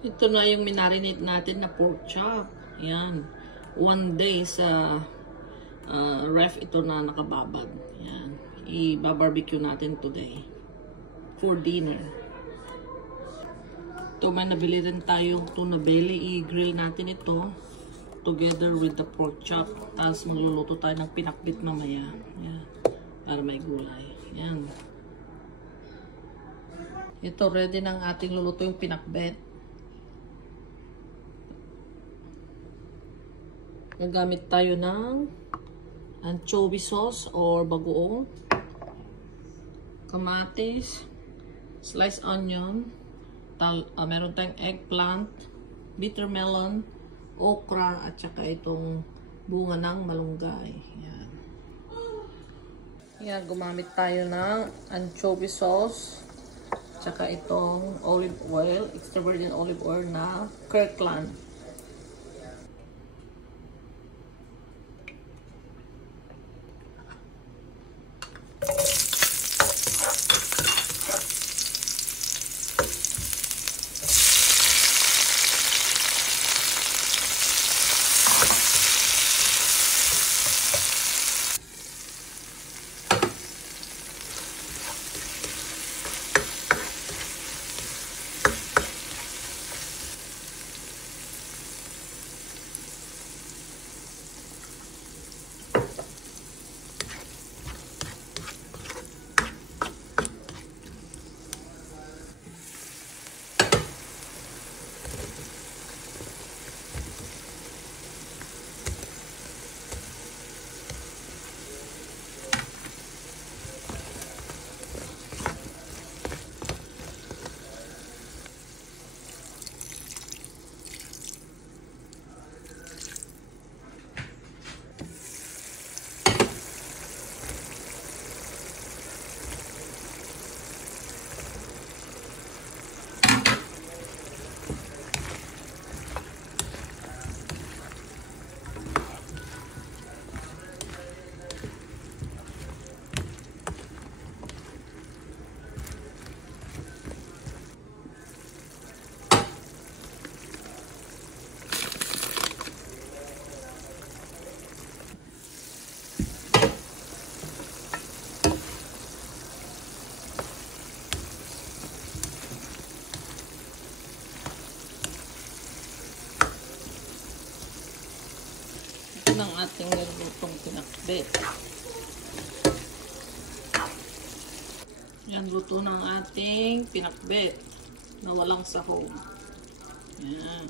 Ito na yung minarinate natin na pork chop. Yan. 1 day sa ref ito na nakababad. Yan. I-barbecue natin today. For dinner. Ito may nabili rin tayong tuna belly. I-grill natin ito. Together with the pork chop. Tapos magluluto tayo ng pinakbit mamaya. Yan. Para may gulay. Yan. Ito ready ng ating luluto yung pinakbet. Nagamit tayo ng anchovy sauce or bagoong, kamatis, sliced onion, meron tayong eggplant, bitter melon, okra, at saka itong bunga ng malunggay. Yan. Yan, gumamit tayo ng anchovy sauce, tsaka itong olive oil, extra virgin olive oil na Kirkland. Ng ating nilutong pinakbet. Yan, luto ng ating pinakbet na walang sahog. Yan.